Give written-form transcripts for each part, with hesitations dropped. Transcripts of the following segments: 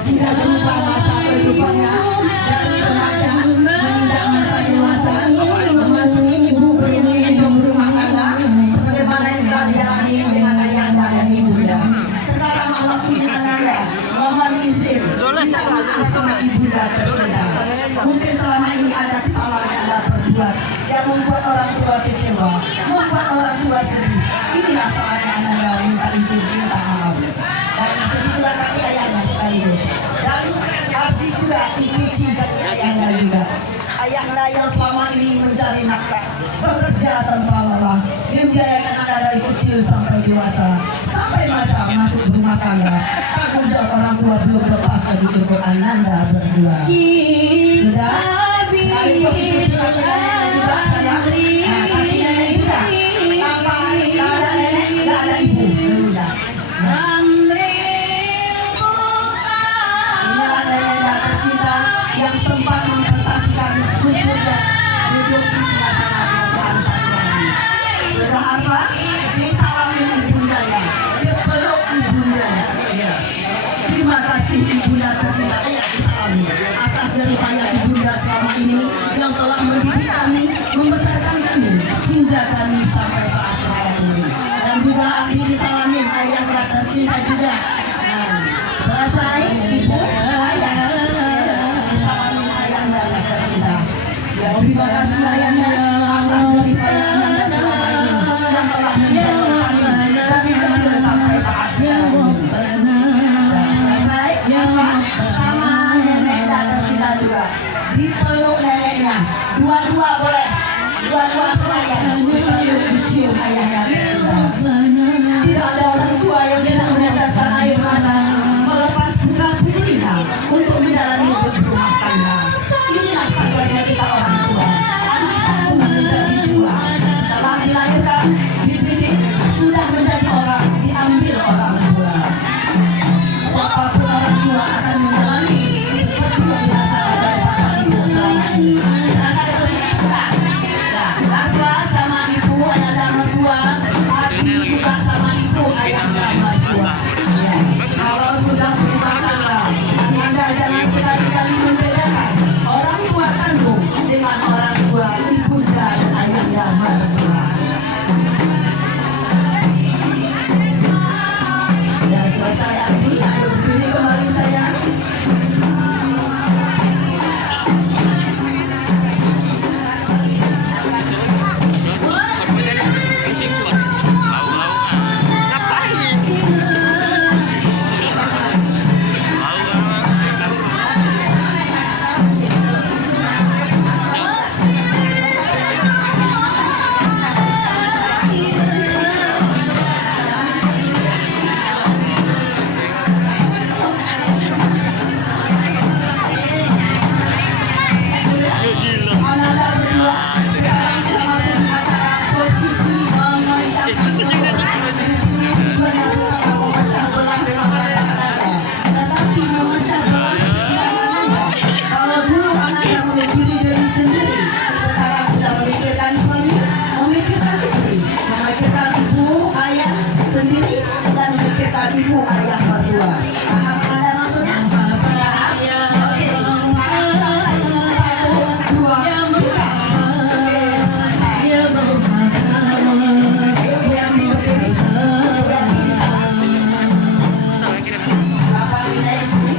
sudah berubah masa kehidupannya dari remaja menginjak masa dewasa, memasuki ibu berumah tangga sebagaimana yang telah dijalani dengan ayahanda dan ibunda. Sekarang waktunya Ananda mohon izin minta maaf sama ibunda tercinta. Mungkin selama ini ada kesalahan yang Anda perbuat yang membuat orang tua kecewa, membuat orang tua sedih. Inilah saatnya Ananda minta izin, minta maaf. Dan begitulah kaki ayahnya sekaligus. Dan abdi juga dicuci kaki ayahnya juga. Ayahnya yang selama ini mencari nafkah, bekerja tanpa lelah, membiayakan Anda dari kecil sampai dewasa, sampai masa masuk rumah tangga. Tanggung jawab orang tua belum lepas lagi untuk Ananda berdua. Sudah? Sekaligus dicuci kaki neneknya juga sayang. Nah, kaki nenek juga. Tanpa ada nenek, tidak ada ibu. Sudah. Nah. Inilah nenek tercinta yang sempat memprestasikan cucunya duduk di sela-sela saya ini. Sudah apa? Disalamin ibundanya, dipeluk ibundanya. Ya. Terima kasih ibunda tercinta yang disalami atas jeripaya ibunda selama ini yang telah mendidik kami, membesarkan kami hingga kami sampai saat sekarang ini. Dan juga abdi disalamin ayah tercinta juga. Nah, selesai ibu ayah disalamin ayahnya tercinta. Ya, terima kasih ayahnya atas jeripaya Ananda selama ini yang telah mendidik kami dari kecil sampai saat sekarang ini. Sama nenek dan tercinta juga dipeluk neneknya, dua-dua boleh, dua-dua sekalian dipeluk, dicium ayahnya tercinta. Tidak ada orang tua yang tidak meneteskan air mata melepas putra putrinya untuk menjalani hidup rumah tangga. Inilah kabarnya kita orang tua. Anak satu menjadi dua, setelah dilahirkan, dididik, sudah menjadi orang, diambil orang tua. Siapapun orang tua akan menjalani seperti yang dirasakan dari bapak ibu selama ini. Rasa posisi juga. Nah, Rafa sama ibu ayah mertua, Abi juga sama ibu ayah mertua. Ya, kalau sudah berumah tangga, Anda jangan sekali-kali membedakan orang tua kandung dengan orang tua ibunda dan ayahnya mertua. Dan selesai Abi, ayo berdiri kembali sayang. Ibu ayah mertua. Paham Anda maksudnya? Oke, satu, dua, tiga. Ayo Bu Yambi berdiri. Bu Yambi di sana. Bapak pindah di sini.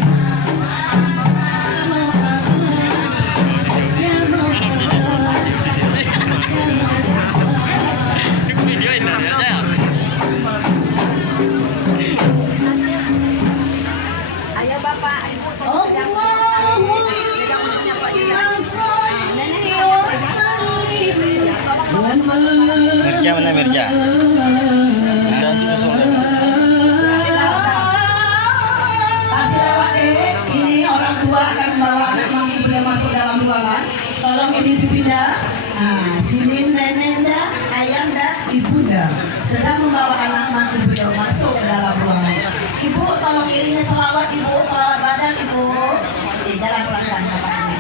Mirja mana Mirja? Ini orang tua akan membawa anak mantu beliau masuk dalam ruangan. Tolong ini dipindah. Nah, sini neneknya, ayahnya, ibunda sedang membawa anak mantu beliau masuk ke dalam ruangan. Ibu, tolong iringi selawat ibu, selawat badan ibu. Oke, jalan pelan-pelan bapak ini.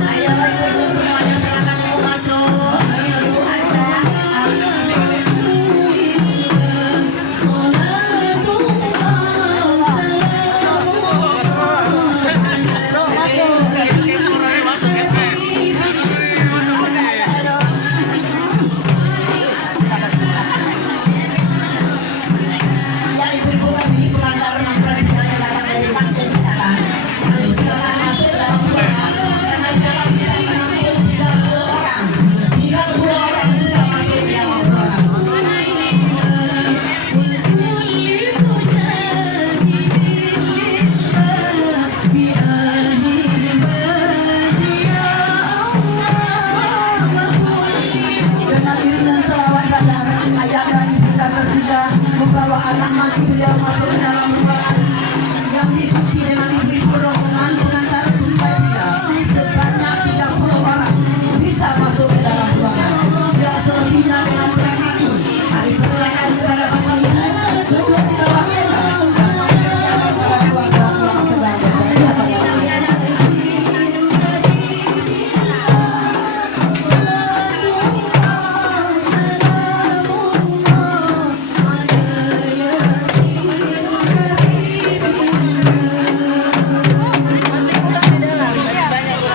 Ayo ibu semuanya silakan ibu masuk. Ibu aja. membawa anak mantu beliau masuk ke dalam ruangan yang diikuti dengan ibu-ibu rombongan pengantar mempelai sebanyak 30 orang bisa masuk ke dalam ruangan. Yang selebihnya dengan senang hati kami persilakan kepada Bapak Ibu turun di bawah tenda dan mempersiapkan para keluarga yang sedang berbelanja pada saat ini.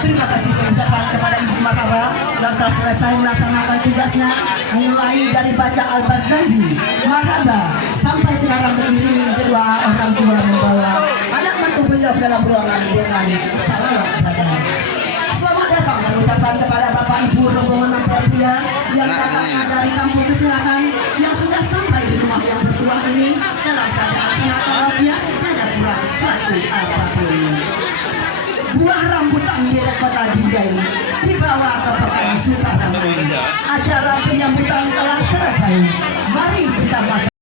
Terima kasih pengucapan kepada Ibu Marhaba lantas selesai melaksanakan tugasnya mulai dari baca Al-Barzanji Marhaba sampai sekarang mengiringi kedua orang tua membawa anak mantu beliau ke dalam ruangan dengan salawat kepada selamat datang dan ucapan kepada Bapak Ibu rombongan mempelai yang datangnya dari kampung kesehatan yang sudah sampai di rumah yang bertuah ini dalam keadaan sehat walafiat tidak kurang suatu apapun. Buah rambutan di kota Binjai dibawa ke pekan Sukaramai. Acara penyambutan telah selesai. Mari kita makan.